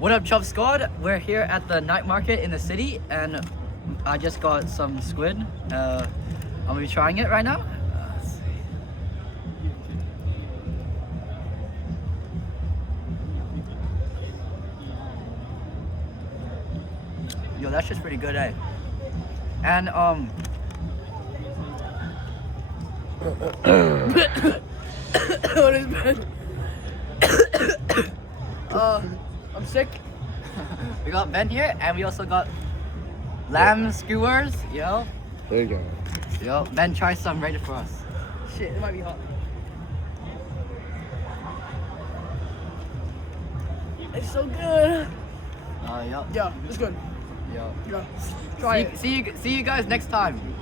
What up, Chub Squad? We're here at the night market in the city, and I just got some squid. I'm gonna be trying it right now. Let's see. Yo, that's just pretty good, eh? And What is bad? I'm sick. we got Ben here, and we also got lamb skewers. Yo, There you go. yo, Ben, try some right for us. Shit, it might be hot. It's so good. Yo, Yeah, it's good. yo. Yeah, try it. See you guys next time.